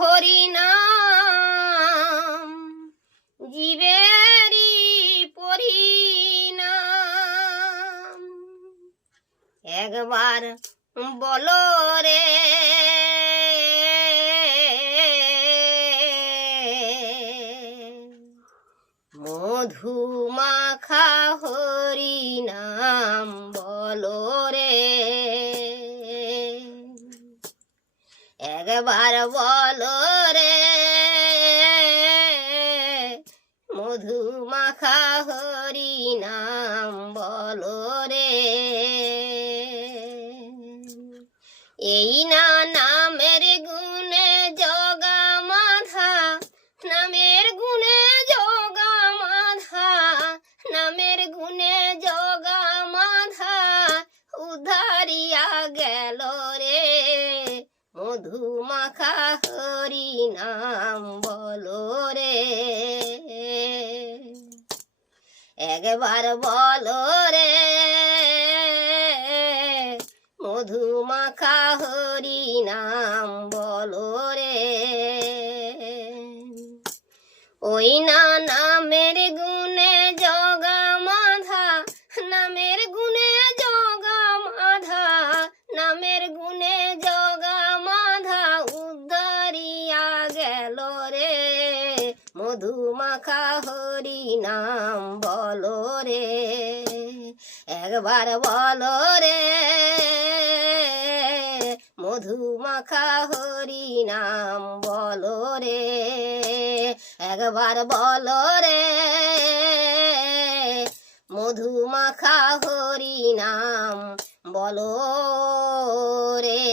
হরি নাম জীবেরি পরিণাম। একবার বলো রে মধু মাখা হরি নাম বলো রে, একবার বলো রে মধু মাখা হরি নাম বলো রে। এই না নামের গুণে জগা মাধা, নামের গুণে জগা মাধা, নামের গুণে জগা মাধা উদ্ধারিয়া গেল রে। মধু মাখা হরি নাম বলো রে, একবার বলো রে মধু মাখা হরি নাম বলো রে। ওই না নামের গুণে জগা মাধা, নামের গুণে জগা মাধা, নামের গুণে জগা মাধা উদ্ধারিয়া গেল রে। মধু মাখা হরি নাম বলো রে, একবার বলো রে মধু মাখা হরি নাম বলো রে, একবার বলো রে মধু মাখা হরি নাম বলো রে।